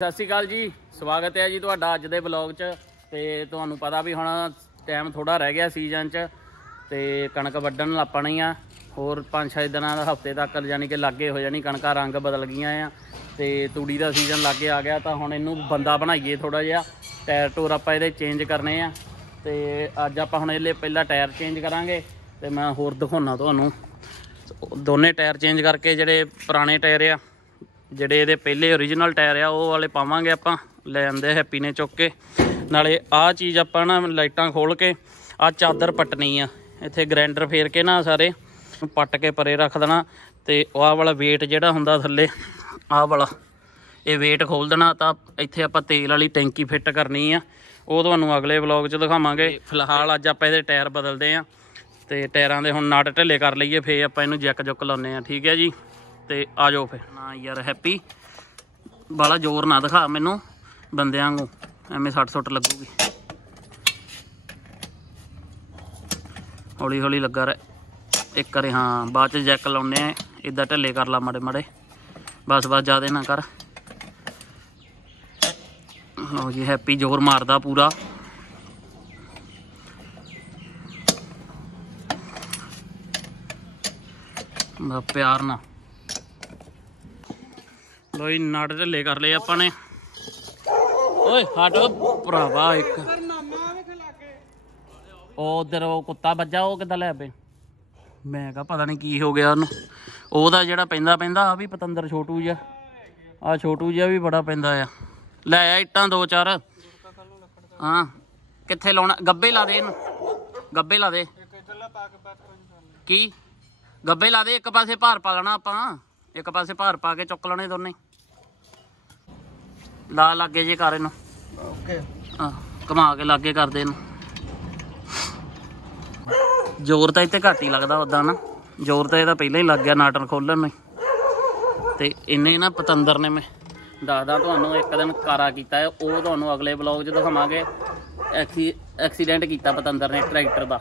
सत श्री अकाल जी, स्वागत है जी तुहाडा अज दे ब्लॉग च। ते तुहानू पता भी हुण टाइम थोड़ा रह गया सीजन च ते कणक वड्डण लपणी आ। होर 5-6 दिनों का हफ्ते तक यानी कि लागे हो जानी कणका रंग बदल गई आ ते तूड़ी का सीजन लागे आ गया। तो हुण इनू बंदा बनाइए थोड़ा जिहा टायर टूर आपां इहदे चेंज करने आ। ते अज आपां हुण इहले पहला टायर चेंज करांगे ते मैं होर दिखाउणा तुहानू दोने टायर चेंज करके जिहड़े पुराने टायर आ ਜਿਹੜੇ ਇਹਦੇ ਪਹਿਲੇ ओरिजिनल टायर ਆ ਉਹ ਵਾਲੇ ਪਾਵਾਂਗੇ ਆਪਾਂ। ਲੈ ਆਂਦੇ हैप्पी ने चुक के। नाले आ चीज़ ਆਪਾਂ ना लाइटां खोल के आ चादर पटनी आ ਇੱਥੇ ग्राइंडर फेर के ना सारे पट के परे रख देना। तो आह वाला वेट ਜਿਹੜਾ ਹੁੰਦਾ ਥੱਲੇ ਆਹ वाला ਇਹ वेट खोल देना। ਤਾਂ ਇੱਥੇ ਆਪਾਂ ਤੇਲ ਵਾਲੀ ਟੈਂਕੀ ਫਿੱਟ ਕਰਨੀ ਆ, ਉਹ ਤੁਹਾਨੂੰ ਅਗਲੇ ਵਲੌਗ 'ਚ ਦਿਖਾਵਾਂਗੇ। ਫਿਲਹਾਲ ਅੱਜ ਆਪਾਂ ਇਹਦੇ ਟਾਇਰ ਬਦਲਦੇ ਆ ਤੇ ਟਾਇਰਾਂ ਦੇ ਹੁਣ ਨਟ ਢਿੱਲੇ ਕਰ ਲਈਏ, ਫੇਰ ਆਪਾਂ ਇਹਨੂੰ ਜੈਕ ਜੁੱਕ ਲਾਉਂਦੇ ਆ। ਠੀਕ ਹੈ ਜੀ, तो आ जाओ फिर ना यार हैप्पी बाला जोर ना दिखा मैनू बंदियां को, एवें सट सुट लगूगी। हौली हौली लगा रहा एक बार। हाँ बाद च जैक लाने इदा ढिले कर ला माड़े माड़े, बस बस ज़्यादा ना कर। लो जी हैप्पी जोर मारदा पूरा। प्यार ना लो जी नट ढिले कर ले अपने। ओए हट भरावा एक उधर कुत्ता बज्जा वो किदा लै पे। मैं कहा पता नहीं की हो गया उन्होंने। ओहदा जिहड़ा पैंदा पैंदा आ भी पतंदर छोटू जिहा, आ छोटू जिहा भी बड़ा पैंदा आ। लै आ इट्टां 2-4। हाँ कित्थे लाउणा? गब्बे ला दे इनू, गब्बे ला दे। की गब्बे ला दे? एक पासे भार पा लेना आपां, एक पासे भार पा के चुक लेने दोने। ला लागे जे कर इनू, घुमा के लागे कर दे इनू। जोर तो इत्ते घट ही लगता उदा ना, जोर तो यदा पहले ही लग गया नाटन खोलन में। तो इन्हें ना पतंदर ने मैं दसदा तुहानू एक दिन कारा किया है, वो तुहानू अगले ब्लॉग च दिखावांगे। एक्सीडेंट किया पतंदर ने ट्रैक्टर का।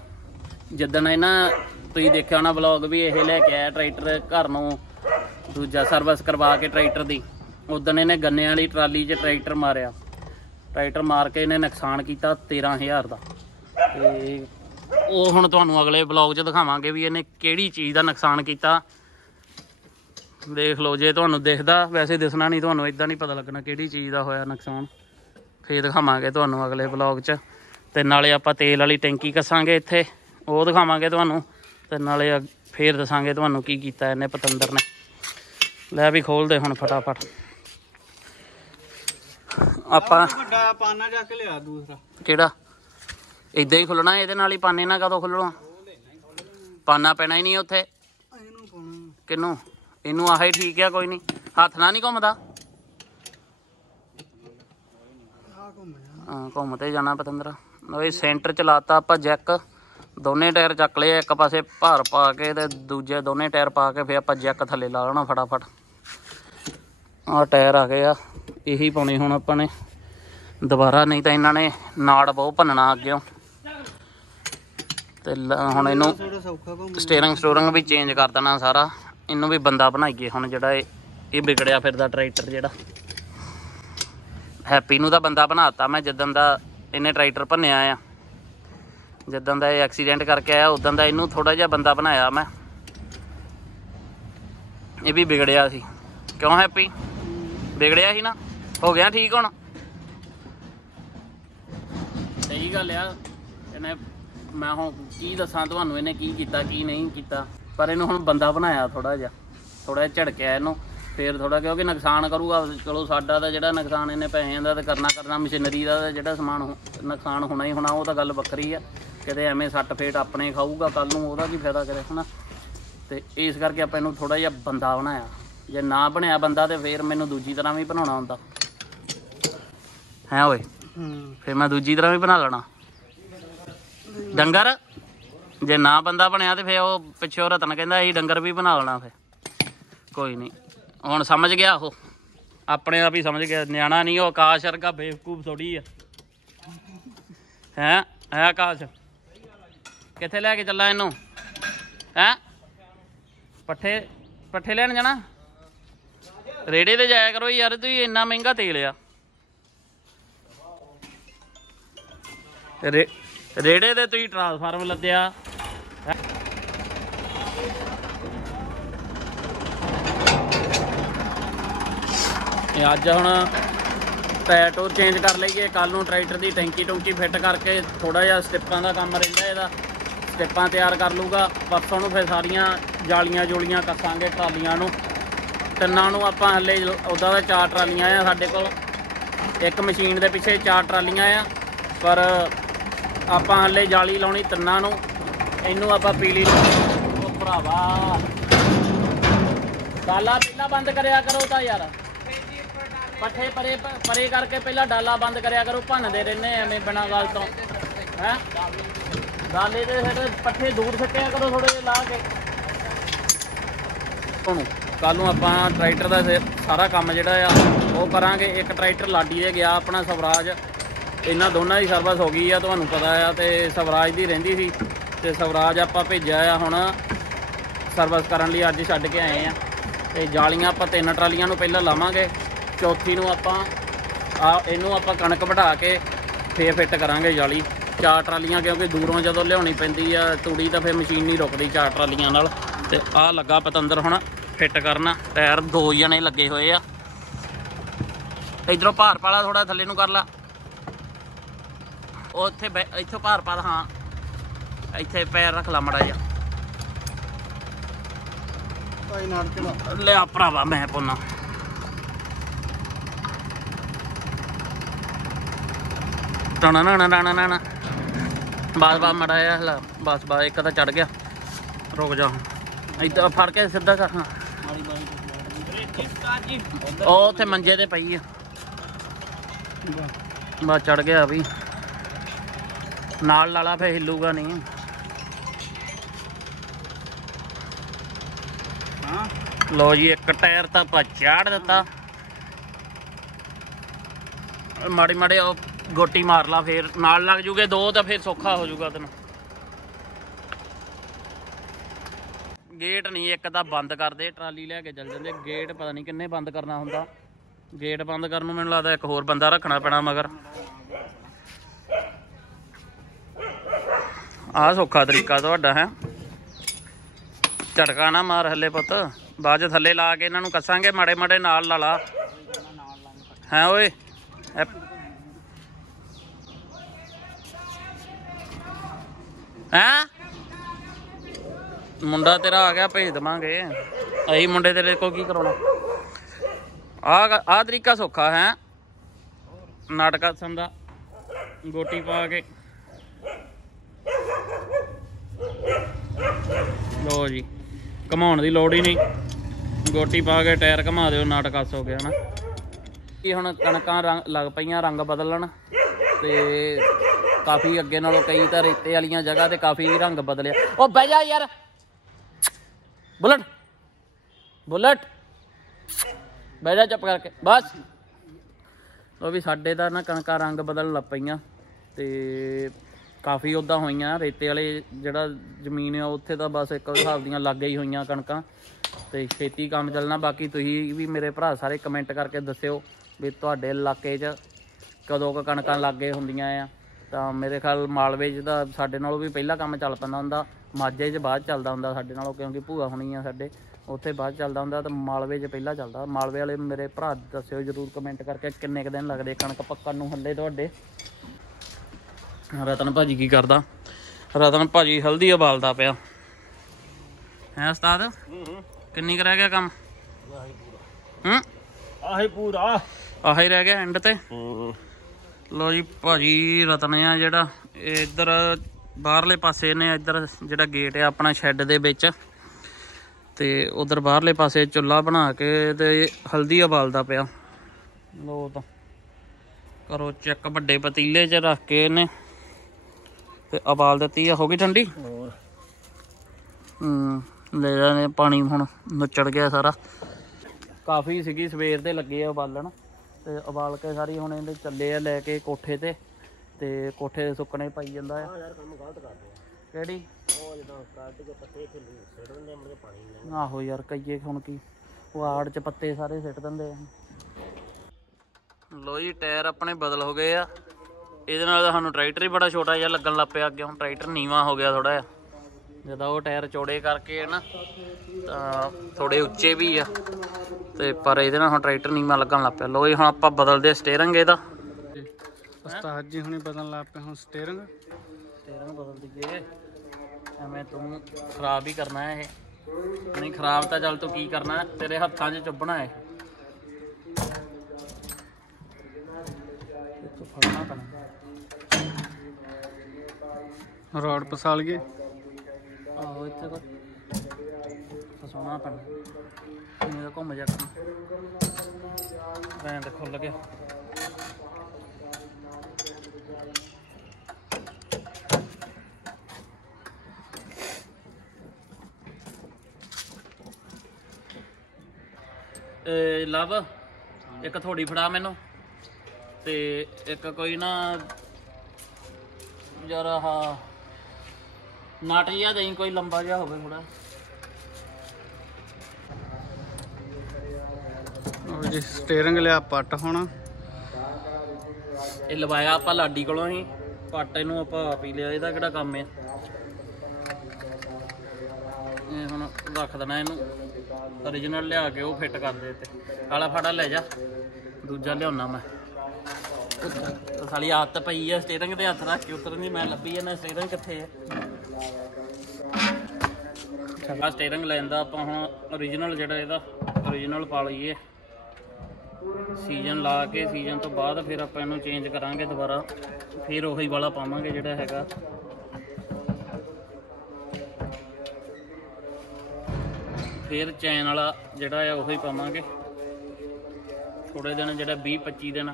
जिदन ना तुसीं देखिया होना ब्लॉग भी यह लैके आया ट्रैक्टर घर नूं दूजा सर्विस करवा के ट्रैक्टर की। उदन इन्हें गन्ने वाली ट्राली च ट्रैक्टर मारिया, ट्रैक्टर मार के इन्हें नुकसान किया 13,000 का। तो वो हुण तुहानू अगले ब्लॉग च दिखावांगे भी इन्हें किहड़ी चीज़ का नुकसान किया। देख लो जे तुहानू दिखदा, वैसे दिसना नहीं तुहानू, इदां नहीं पता लगना किहड़ी चीज़ का होया नुकसान। फिर दिखावांगे तुहानू अगले ब्लॉग च। ते नाले आपां तेल वाली टैंकी कसांगे इत्थे, वो दिखावांगे तुहानू। ते नाले फिर दसांगे तुहानू की कीता इन्हें पतंदर ने। लै भी खोल दे हुण फटाफट। आपां किहड़ा इदां ही खुलना? इहदे नाल ही पाने ना कदों खुलना? पाना पैना ही नहीं उत्थे। किनू? इनू आही ठीक है, कोई नहीं। हथ ना नहीं घूमदा? हाँ घूम ते जाना पतंदरा। ओए सेंटर चलाता आपां जैक, दोने टायर चक ले। एक पासे भार पा के ते दूजे दोने टायर पा के फिर आपां जैक थल्ले ला लेना फटाफट। आ टायर आ गए आ, यही पाने हुण आपां ने दोबारा, नहीं तो इन्हों ने नाड़ बहुत भनना अग्गों। तो हुण इनू स्टेयरिंग स्टूरिंग भी चेंज कर देना सारा। इनू भी बंदा बनाइए हुण जिहड़ा ये बिगड़िया फिरदा ट्रैक्टर जिहड़ा। हैप्पी नू तां बंदा बनाता मैं जिद्दन दा इन्हें ट्रैक्टर भन्निया आ, जिद्दन दा एक्सीडेंट करके आया उदन दा इनू थोड़ा जिहा बंदा बनाया मैं। ये भी बिगड़िया सी। क्यों हैप्पी? बिगड़िया ही ना, हो गया ठीक हुण? सही गल आ। इन्हें मैं हुण की दसां तुहानू इन्हें की कीता की नहीं कीता, पर इनू हुण बंदा बनाया थोड़ा जिहा झड़किया इनू फिर थोड़ा, क्योंकि नुकसान करूगा। चलो साडा तां जिहड़ा नुकसान इन्हें पैसिਆਂ ਦਾ ते करना मशीनरी का जिहड़ा समान नुकसान होना ही होना, वो तो गल वक्री आ। किते एवें सੱਟ फेट अपने खाऊगा कल नूं, ਉਹਦਾ की फायदा करे है ना। तो इस करके आपां इनू थोड़ा जिहा बंदा बनाया। जे ना बनया बंदा तो फिर मैनू दूजी तरह भी बनाउणा हुंदा है। ओए फिर मैं दूजी तरह भी बना लेना डंगर। जे ना बंदा बनया तो फिर वो पिछों रतन कहंदा असीं डंगर भी बना लेना। फिर कोई नहीं, हुण समझ गया। वो अपने आप ही समझ गया, न्याणा नहीं। वो आकाश वर्गा बेवकूफ थोड़ी है आकाश। कित्थे लैके चला इनू? है पट्ठे पट्ठे लैन जाना? रेड़े ते जाया करो यार, तुसीं इन्ना महंगा तेल आ। ਰੇੜੇ ਦੇ ਤੁਸੀਂ ਟਰਾਂਸਫਾਰਮ ਲੱਦਿਆ। ਅੱਜ ਹੁਣ ਟਾਇਰ ਟੂਰ ਚੇਂਜ ਕਰ ਲਈਏ, ਕੱਲ ਨੂੰ ਟਰੈਕਟਰ ਦੀ ਟੈਂਕੀ ਟੂੰਕੀ ਫਿੱਟ ਕਰਕੇ ਥੋੜਾ ਜਿਹਾ ਸਟਿੱਪਾਂ ਦਾ ਕੰਮ ਰਹਿੰਦਾ, ਇਹਦਾ ਸਟਿੱਪਾਂ ਤਿਆਰ ਕਰ ਲੂਗਾ। ਪਰਸੋਂ ਨੂੰ ਫਿਰ ਸਾਰੀਆਂ ਜਾਲੀਆਂ ਜੂਲੀਆਂ ਕੱਸਾਂਗੇ ਟਰਾਲੀਆਂ ਨੂੰ, ਤਿੰਨਾਂ ਨੂੰ। ਆਪਾਂ ਹਲੇ ਉੱਦਾਂ ਦਾ 4 ਟਰਾਲੀਆਂ ਆ ਸਾਡੇ ਕੋਲ, ਇੱਕ ਮਸ਼ੀਨ ਦੇ ਪਿੱਛੇ 4 ਟਰਾਲੀਆਂ ਆ, ਪਰ ਆਪਾਂ ਹਲੇ ਜਾਲੀ ਲਾਉਣੀ ਤਿੰਨਾਂ ਨੂੰ। ਇਹਨੂੰ ਆਪਾਂ ਪੀਲੀ ਉਹ ਭਰਾਵਾ ਡਾਲਾ ਪਹਿਲਾਂ ਬੰਦ ਕਰਿਆ ਕਰੋ ਤਾਂ ਯਾਰ, ਪੱਠੇ ਪਰੇ ਕਰਕੇ ਪਹਿਲਾਂ ਡਾਲਾ ਬੰਦ ਕਰਿਆ ਕਰੋ, ਭੰਨਦੇ ਰਹਿੰਦੇ ਐਵੇਂ ਬਿਨਾਂ ਗੱਲ ਤੋਂ ਹੈ। ਡਾਲੇ ਦੇ ਫਿਰ ਪੱਠੇ ਦੂਰ ਸੁੱਟਿਆ ਕਰੋ ਥੋੜੇ ਜਿਹੇ ਲਾ ਕੇ। ਹੁਣ ਕੱਲ ਨੂੰ ਆਪਾਂ ਟਰੈਕਟਰ ਦਾ ਸਾਰਾ ਕੰਮ ਜਿਹੜਾ ਆ ਉਹ ਕਰਾਂਗੇ। ਇੱਕ ਟਰੈਕਟਰ ਲਾਡੀ ਦੇ ਗਿਆ ਆਪਣਾ ਸਵਰਾਜ, ਇਹਨਾਂ ਦੋਨਾਂ ਦੀ ਸਰਵਿਸ ਹੋ ਗਈ ਆ ਤੁਹਾਨੂੰ ਪਤਾ ਆ, ਤੇ ਸਵਰਾਜ ਦੀ ਰਹਿੰਦੀ ਸੀ, ਤੇ ਸਵਰਾਜ ਆਪਾਂ ਭੇਜਿਆ ਆ ਹੁਣ ਸਰਵਿਸ ਕਰਨ ਲਈ, ਅੱਜ ਛੱਡ ਕੇ ਆਏ ਆ। ਤੇ ਜਾਲੀਆਂ ਆਪਾਂ 3 ਟਰਾਲੀਆਂ ਨੂੰ ਪਹਿਲਾਂ ਲਾਵਾਂਗੇ, ਚੌਥੀ ਨੂੰ ਆਪਾਂ ਇਹਨੂੰ ਆਪਾਂ ਕਣਕ ਵਢਾ ਕੇ ਫੇਰ ਫਿੱਟ ਕਰਾਂਗੇ ਜਾਲੀ। 4 ਟਰਾਲੀਆਂ ਕਿਉਂਕਿ ਦੂਰੋਂ ਜਦੋਂ ਲਿਆਉਣੀ ਪੈਂਦੀ ਆ ਤੂੜੀ ਤਾਂ ਫਿਰ ਮਸ਼ੀਨ ਨਹੀਂ ਰੁਕਦੀ 4 ਟਰਾਲੀਆਂ ਨਾਲ। ਤੇ ਆਹ ਲੱਗਾ ਪਤੰਦਰ ਹੁਣ ਫਿੱਟ ਕਰਨਾ, ਟਾਇਰ 2 ਜਣੇ ਲੱਗੇ ਹੋਏ ਆ। ਇਧਰੋਂ ਭਾਰ ਪਾਲਾ ਥੋੜਾ ਥੱਲੇ ਨੂੰ ਕਰ ਲਾ, ਉੱਥੇ ਇੱਥੋਂ ਭਾਰ ਪਾ, ਹਾਂ ਇੱਥੇ ਪੈਰ ਰੱਖ ਲਾ ਮੜਾ ਜਿਹਾ। ਲਿਆ ਭਰਾਵਾ ਮੈਂ ਪਾਉਣਾ। ਟਾਣਾ ਨਾ ਬਸ ਮੜਾ ਜਿਹਾ, ਬਸ ਇੱਕ ਤਾਂ ਚੜ ਗਿਆ, ਰੁਕ ਜਾ ਇੱਦਾਂ ਫੜ ਕੇ ਸਿੱਧਾ ਕਰ। ਹਾਂ ਉਹ ਉੱਥੇ ਮੰਜੇ ਤੇ ਪਈ ਆ, ਬਸ ਚੜ ਗਿਆ ਵੀ ਨਾਲ ਲਾਲਾ, ਫਿਰ ਹਿੱਲੂਗਾ ਨਹੀਂ। ਲੋ ਜੀ ਇੱਕ ਟਾਇਰ ਤਾਂ ਆਪਾਂ ਚਾੜ ਦਿੱਤਾ, ਮਾੜੀ ਮਾੜੇ ਉਹ ਗੋਟੀ ਮਾਰ ਲਾ, ਫੇਰ ਨਾਲ ਲੱਗ ਜੂਗੇ 2 ਤਾਂ ਫੇਰ ਸੌਖਾ ਹੋ ਜੂਗਾ ਤੈਨੂੰ। ਗੇਟ ਨਹੀਂ ਇੱਕ ਤਾਂ ਬੰਦ ਕਰਦੇ, ਟਰਾਲੀ ਲੈ ਕੇ ਚੱਲ ਜਾਂਦੇ, ਗੇਟ ਪਤਾ ਨਹੀਂ ਕਿੰਨੇ ਬੰਦ ਕਰਨਾ ਹੁੰਦਾ। ਗੇਟ ਬੰਦ ਕਰਨ ਨੂੰ ਮੈਨੂੰ ਲੱਗਦਾ ਇੱਕ ਹੋਰ ਬੰਦਾ ਰੱਖਣਾ ਪੈਣਾ ਮਗਰ। ਆਹ ਸੌਖਾ ਤਰੀਕਾ ਤੁਹਾਡਾ ਹੈ, ਝਟਕਾ ਨਾ ਮਾਰ ਹੱਲੇ ਪੁੱਤ, ਬਾਅਦ 'ਚ ਥੱਲੇ ਲਾ ਕੇ ਇਹਨਾਂ ਨੂੰ ਕੱਸਾਂਗੇ ਮਾੜੇ ਮਾੜੇ, ਨਾਲ ਲਾ ਲਾ ਹੈ ਓਏ। ਹੈਂ ਮੁੰਡਾ ਤੇਰਾ ਆ ਗਿਆ, ਭੇਜ ਦੇਵਾਂਗੇ ਅਸੀਂ ਮੁੰਡੇ ਤੇਰੇ ਕੋਲ ਕੀ ਕਰਾਉਣਾ। ਆਹ ਤਰੀਕਾ ਸੌਖਾ ਹੈ, ਨਾਟਕ ਕੱਸਣ ਦਾ, ਗੋਟੀ ਪਾ ਕੇ। ਲੋ ਜੀ ਘਮਾਉਣ ਦੀ ਲੋੜ ਹੀ ਨਹੀਂ, ਗੋਟੀ ਪਾ ਕੇ ਟਾਇਰ ਘਮਾ ਦਿਓ, ਨਾਟਕ ਕੱਸ ਹੋ ਗਿਆ ਨਾ। ਕਿ ਹੁਣ ਕਣਕਾਂ ਲੱਗ ਪਈਆਂ ਰੰਗ ਬਦਲਣ, ਤੇ ਕਾਫੀ ਅੱਗੇ ਨਾਲੋਂ ਕਈ ਤਾਂ ਰੇਤੇ ਵਾਲੀਆਂ ਜਗ੍ਹਾ ਤੇ ਕਾਫੀ ਰੰਗ ਬਦਲਿਆ। ਉਹ ਬਹਿ ਜਾ ਯਾਰ, ਬੁਲਟ ਬਹਿ ਜਾ ਚੁੱਪ ਕਰਕੇ ਬਸ। ਉਹ ਵੀ ਸਾਡੇ ਤਾਂ ਨਾ ਕਣਕਾਂ ਰੰਗ ਬਦਲਣ ਲੱਗ ਪਈਆਂ, ਤੇ ਕਾਫੀ ਉੱਦਾਂ ਹੋਈਆਂ ਰੇਤੇ ਵਾਲੇ ਜਿਹੜਾ ਜ਼ਮੀਨ ਆ ਉੱਥੇ ਤਾਂ ਬਸ ਇੱਕ ਹਿਸਾਬ ਦੀਆਂ ਲੱਗ ਹੀ ਹੋਈਆਂ ਕਣਕਾਂ, ਤੇ ਛੇਤੀ ਕੰਮ ਚੱਲਣਾ। ਬਾਕੀ ਤੁਸੀਂ ਵੀ ਮੇਰੇ ਭਰਾ ਸਾਰੇ ਕਮੈਂਟ ਕਰਕੇ ਦੱਸਿਓ ਵੀ ਤੁਹਾਡੇ ਇਲਾਕੇ 'ਚ ਕਦੋਂ ਕੁ ਕਣਕਾਂ ਲਾਗੇ ਹੁੰਦੀਆਂ ਆ। ਤਾਂ ਮੇਰੇ ਖਿਆਲ ਮਾਲਵੇ 'ਚ ਤਾਂ ਸਾਡੇ ਨਾਲੋਂ ਵੀ ਪਹਿਲਾਂ ਕੰਮ ਚੱਲ ਪੈਂਦਾ ਹੁੰਦਾ, ਮਾਝੇ 'ਚ ਬਾਅਦ ਚੱਲਦਾ ਹੁੰਦਾ ਸਾਡੇ ਨਾਲੋਂ, ਕਿਉਂਕਿ ਭੂਆ ਹੋਣੀ ਆ ਸਾਡੇ ਉੱਥੇ ਬਾਅਦ ਚੱਲਦਾ ਹੁੰਦਾ, ਤਾਂ ਮਾਲਵੇ 'ਚ ਪਹਿਲਾਂ ਚੱਲਦਾ। ਮਾਲਵੇ ਵਾਲੇ ਮੇਰੇ ਭਰਾ ਦੱਸਿਓ ਜ਼ਰੂਰ ਕਮੈਂਟ ਕਰਕੇ ਕਿੰਨੇ ਕੁ ਦਿਨ ਲੱਗਦੇ ਕਣਕ ਪੱਕਣ ਨੂੰ ਹੱਲੇ ਤੁਹਾਡੇ। ਰਤਨ ਭਾਜੀ ਕੀ ਕਰਦਾ? ਰਤਨ ਭਾਜੀ ਹਲਦੀ ਉਬਾਲਦਾ ਪਿਆ ਹੈ ਉਸਤਾਦ। ਕਿੰਨੀ ਕੁ ਰਹਿ ਗਿਆ ਕੰਮ? ਆਹੀ ਰਹਿ ਗਿਆ ਐਂਡ ਤੇ। ਲੋ ਜੀ ਭਾਜੀ ਰਤਨ ਆ ਜਿਹੜਾ, ਇੱਧਰ ਬਾਹਰਲੇ ਪਾਸੇ ਨੇ, ਇੱਧਰ ਜਿਹੜਾ ਗੇਟ ਆ ਆਪਣਾ ਸ਼ੈੱਡ ਦੇ ਵਿੱਚ, ਤੇ ਉਧਰ ਬਾਹਰਲੇ ਪਾਸੇ ਚੁੱਲ੍ਹਾ ਬਣਾ ਕੇ ਤੇ ਹਲਦੀ ਉਬਾਲਦਾ ਪਿਆ। ਲੋ ਤਾਂ ਕਰੋ ਚੈੱਕ, ਵੱਡੇ ਪਤੀਲੇ 'ਚ ਰੱਖ ਕੇ ਇਹਨੇ ਤੇ ਉਬਾਲ ਦਿੱਤੀ ਆ। ਹੋ ਗਈ ਠੰਡੀ? ਲੈ ਜਾਣੇ ਪਾਣੀ, ਹੁਣ ਨੁੱਚੜ ਗਿਆ ਸਾਰਾ। ਕਾਫੀ ਸੀਗੀ ਸਵੇਰ ਦੇ ਲੱਗੇ ਆ ਉਬਾਲਣ, ਤੇ ਉਬਾਲ ਕੇ ਸਾਰੀ ਹੁਣ ਇਹਦੇ ਚੱਲੇ ਆ ਲੈ ਕੇ ਕੋਠੇ ਤੇ ਕੋਠੇ ਦੇ ਸੁੱਕਣੇ ਪਾਈ ਜਾਂਦਾ ਆ। ਕਿਹੜੀ? ਆਹੋ ਯਾਰ ਕਹੀਏ ਹੁਣ ਕੀ, ਉਹ ਆੜ 'ਚ ਪੱਤੇ ਸਾਰੇ ਸਿੱਟ ਦਿੰਦੇ ਆ। ਲੋ ਜੀ ਟਾਇਰ ਆਪਣੇ ਬਦਲ ਹੋ ਗਏ ਆ, ਇਹਦੇ ਨਾਲ ਤਾਂ ਸਾਨੂੰ ਟਰੈਕਟਰ ਹੀ ਬੜਾ ਛੋਟਾ ਜਿਹਾ ਲੱਗਣ ਲੱਗ ਪਿਆ। ਅੱਗੇ ਹੁਣ ਟਰੈਕਟਰ ਨੀਵਾਂ ਹੋ ਗਿਆ ਥੋੜਾ ਜਿਹਾ, ਜਦੋਂ ਉਹ ਟਾਇਰ ਚੌੜੇ ਕਰਕੇ ਨਾ ਤਾਂ ਥੋੜੇ ਉੱਚੇ ਵੀ ਆ, ਤੇ ਪਰ ਇਹਦੇ ਨਾਲ ਹੁਣ ਟਰੈਕਟਰ ਨੀਵਾਂ ਲੱਗਣ ਲੱਗ ਪਿਆ। ਲੋ ਜੀ ਹੁਣ ਆਪਾਂ ਬਦਲਦੇ ਸਟੀਅਰਿੰਗ ਇਹਦਾ। ਉਸਤਾਦ ਜੀ ਹੁਣੇ ਬਦਲਣ ਲੱਗ ਪਏ ਹੁਣ ਸਟੀਅਰਿੰਗ ਬਦਲ ਦਈਏ। ਐਵੇਂ ਤੂੰ ਖਰਾਬ ਹੀ ਕਰਨਾ ਇਹ, ਨਹੀਂ ਖਰਾਬ ਤਾਂ ਚੱਲ ਤੂੰ ਕੀ ਕਰਨਾ, ਤੇਰੇ ਹੱਥਾਂ 'ਚ ਚੁੱਭਣਾ ਹੈ। ਫੜਨਾ ਪੈਣਾ, ਰੋਡ ਪਸਾਲ ਗਏ। ਆਹੋ ਇੱਥੇ ਤਾਂ ਫਸਾਉਣਾ ਪੈਣਾ, ਨਹੀਂ ਤਾਂ ਘੁੰਮ ਜਾ ਕਰਨਾ। ਵੈਨ ਤੇ ਖੁੱਲ ਗਿਆ। ਲਵ ਇੱਕ ਥੋੜੀ ਫੜਾ ਮੈਨੂੰ, ਤੇ ਇੱਕ ਕੋਈ ਨਾ ਯਾਰ ਆਹ ਨਟ ਜਿਹਾ ਦੇਈਂ, ਕੋਈ ਲੰਬਾ ਜਿਹਾ ਹੋਵੇ ਥੋੜਾ। ਜੀ ਸਟੀਅਰਿੰਗ ਲਿਆ ਪੱਟ ਹੁਣ ਇਹ ਲਵਾਇਆ ਆਪਾਂ ਲਾਡੀ ਕੋਲੋਂ ਹੀ, ਪੱਟ ਇਹਨੂੰ ਆਪਾਂ ਆਪ ਹੀ ਲਿਆ, ਇਹਦਾ ਕਿਹੜਾ ਕੰਮ ਆ। ਇਹ ਹੁਣ ਰੱਖ ਦੇਣਾ ਇਹਨੂੰ, ਓਰੀਜਨਲ ਲਿਆ ਕੇ ਉਹ ਫਿੱਟ ਕਰ ਦੇ। ਤੇ ਕਾਲਾ ਫਾੜਾ ਲੈ ਜਾ, ਦੂਜਾ ਲਿਆਉਣਾ ਮੈਂ। ਸਾਲੀ ਆਦਤ ਪਈ ਆ ਸਟੀਅਰਿੰਗ ਤੇ ਹੱਥ ਰੱਖ ਕੇ ਉਤਰਨ ਦੀ, ਮੈਂ ਲੱਭੀ ਜਾਂਦਾ ਸਟੀਅਰਿੰਗ ਕਿੱਥੇ ਆ। ਆ ਸਟੀਅਰਿੰਗ ਲੈਂਦਾ ਆਪਾਂ ਹੁਣ ਓਰੀਜਨਲ, ਜਿਹੜਾ ਇਹਦਾ ਓਰੀਜਨਲ ਪਾ ਲਈਏ। ਸੀਜ਼ਨ ਲਾ ਕੇ ਸੀਜ਼ਨ ਤੋਂ ਬਾਅਦ ਫਿਰ ਆਪਾਂ ਇਹਨੂੰ ਚੇਂਜ ਕਰਾਂਗੇ ਦੁਬਾਰਾ, ਫਿਰ ਉਹੀ ਵਾਲਾ ਪਾਵਾਂਗੇ ਜਿਹੜਾ ਹੈਗਾ। ਫਿਰ ਚੈਨ ਵਾਲਾ ਜਿਹੜਾ ਆ ਉਹੀ ਪਾਵਾਂਗੇ। ਥੋੜੇ ਦਿਨ ਜਿਹੜਾ 20-25 ਦਿਨ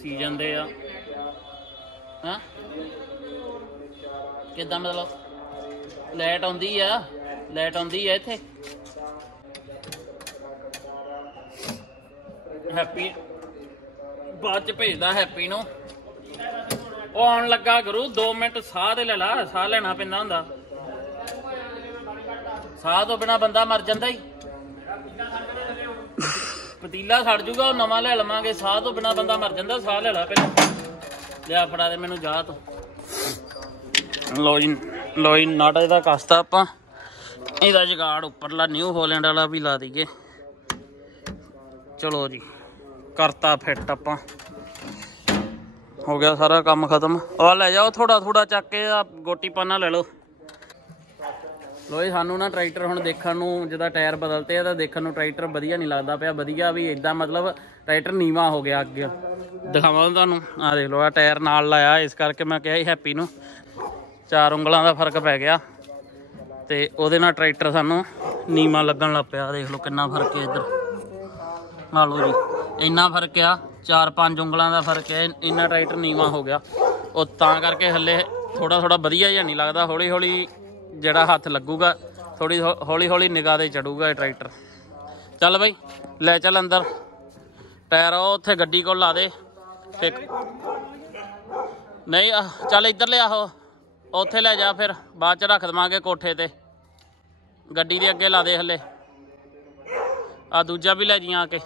ਸੀਜ਼ਨ ਦੇ ਆ। ਹਾਂ ਕਿੱਦਾਂ ਮਤਲਬ ਲਾਈਟ ਆਉਂਦੀ ਆ, ਲਾਈਟ ਆਉਂਦੀ ਆ ਇੱਥੇ। ਹੈਪੀ ਬਾਅਦ ਚ ਭੇਜਦਾ ਹੈਪੀ ਨੂੰ, ਉਹ ਆਉਣ ਲੱਗਾ ਗੁਰੂ 2 ਮਿੰਟ ਸਾਹ ਦੇ ਲੈ ਲਾ, ਸਾਹ ਲੈਣਾ ਪੈਂਦਾ ਹੁੰਦਾ, ਸਾਹ ਤੋਂ ਬਿਨਾ ਬੰਦਾ ਮਰ ਜਾਂਦਾ ਹੀ। ਪਤੀਲਾ ਸੜ ਜੂਗਾ, ਉਹ ਨਵਾਂ ਲੈ ਲਵਾਂਗੇ। ਸਾਹ ਤੋਂ ਬਿਨਾ ਬੰਦਾ ਮਰ ਜਾਂਦਾ, ਸਾਹ ਲੈ ਲਾ ਪਹਿਲਾਂ। ਲਿਆ ਫੜਾ ਦੇ ਮੈਨੂੰ ਜਾ ਤੂੰ। ਲੋ ਜੀ ਨਟ ਇਹਦਾ ਕੱਸਤਾ ਆਪਾਂ, ਇਹਦਾ ਜਗਾੜ ਉੱਪਰਲਾ ਨਿਊ ਹੋਲੈਂਡ ਵਾਲਾ ਵੀ ਲਾ ਦਈਏ। ਚਲੋ ਜੀ ਕਰਤਾ ਫਿੱਟ ਆਪਾਂ, ਹੋ ਗਿਆ ਸਾਰਾ ਕੰਮ ਖਤਮ। ਆ ਲੈ ਜਾਓ ਥੋੜਾ ਚੱਕ ਕੇ, ਗੋਟੀ ਪਾਨਾ ਲੈ ਲਓ। ਲੋ ਜੀ ਸਾਨੂੰ ਨਾ ਟਰੈਕਟਰ ਹੁਣ ਦੇਖਣ ਨੂੰ, ਜਿੱਦਾਂ ਟਾਇਰ ਬਦਲਤੇ ਆ ਤਾਂ ਦੇਖਣ ਨੂੰ ਟਰੈਕਟਰ ਵਧੀਆ ਨਹੀਂ ਲੱਗਦਾ ਪਿਆ। ਵਧੀਆ ਵੀ ਇੱਦਾਂ ਮਤਲਬ ਟਰੈਕਟਰ ਨੀਵਾਂ ਹੋ ਗਿਆ। ਅੱਗੇ ਦਿਖਾਵਾਂ ਤੁਹਾਨੂੰ, ਆਹ ਦੇਖ ਲਓ, ਆਹ ਟਾਇਰ ਨਾਲ ਲਾਇਆ, ਇਸ ਕਰਕੇ ਮੈਂ ਕਿਹਾ ਸੀ ਹੈਪੀ ਨੂੰ 4 ਉਂਗਲਾਂ ਦਾ ਫਰਕ ਪੈ ਗਿਆ, ਤੇ ਉਹਦੇ ਨਾਲ ਟਰੈਕਟਰ ਸਾਨੂੰ ਨੀਵਾਂ ਲੱਗਣ ਲੱਗ ਪਿਆ। ਦੇਖ ਲਓ ਕਿੰਨਾ ਫਰਕ ਹੈ ਇੱਧਰ, ਆ ਲਓ ਜੀ ਇੰਨਾ ਫਰਕ ਆ, 4-5 ਉਂਗਲਾਂ ਦਾ ਫਰਕ ਹੈ। ਇੰਨਾ ਟਰੈਕਟਰ ਨੀਵਾਂ ਹੋ ਗਿਆ, ਉਹ ਤਾਂ ਕਰਕੇ ਹਲੇ ਥੋੜਾ ਵਧੀਆ ਜਿਹਾ ਨਹੀਂ ਲੱਗਦਾ। ਹੌਲੀ ਜਿਹੜਾ ਹੱਥ ਲੱਗੂਗਾ, ਹੌਲੀ ਨਿਗਾਹ ਦੇ ਚੜੂਗਾ ਇਹ ਟਰੈਕਟਰ। ਚੱਲ ਬਈ ਲੈ ਚੱਲ ਅੰਦਰ, ਟਾਇਰ ਉਹ ਉੱਥੇ ਗੱਡੀ ਕੋਲ ਲਾ ਦੇ। ਤੇ ਨਹੀਂ ਚੱਲ ਇੱਧਰ ਲਿਆ, ਉਹ ਉੱਥੇ ਲੈ ਜਾ, ਫਿਰ ਬਾਅਦ ਚ ਰੱਖ ਦੇਵਾਂਗੇ ਕੋਠੇ ਤੇ, ਗੱਡੀ ਦੇ ਅੱਗੇ ਲਾ ਦੇ ਹਲੇ। ਆ ਦੂਜਾ ਵੀ ਲੈ ਜੀ ਆ ਕੇ।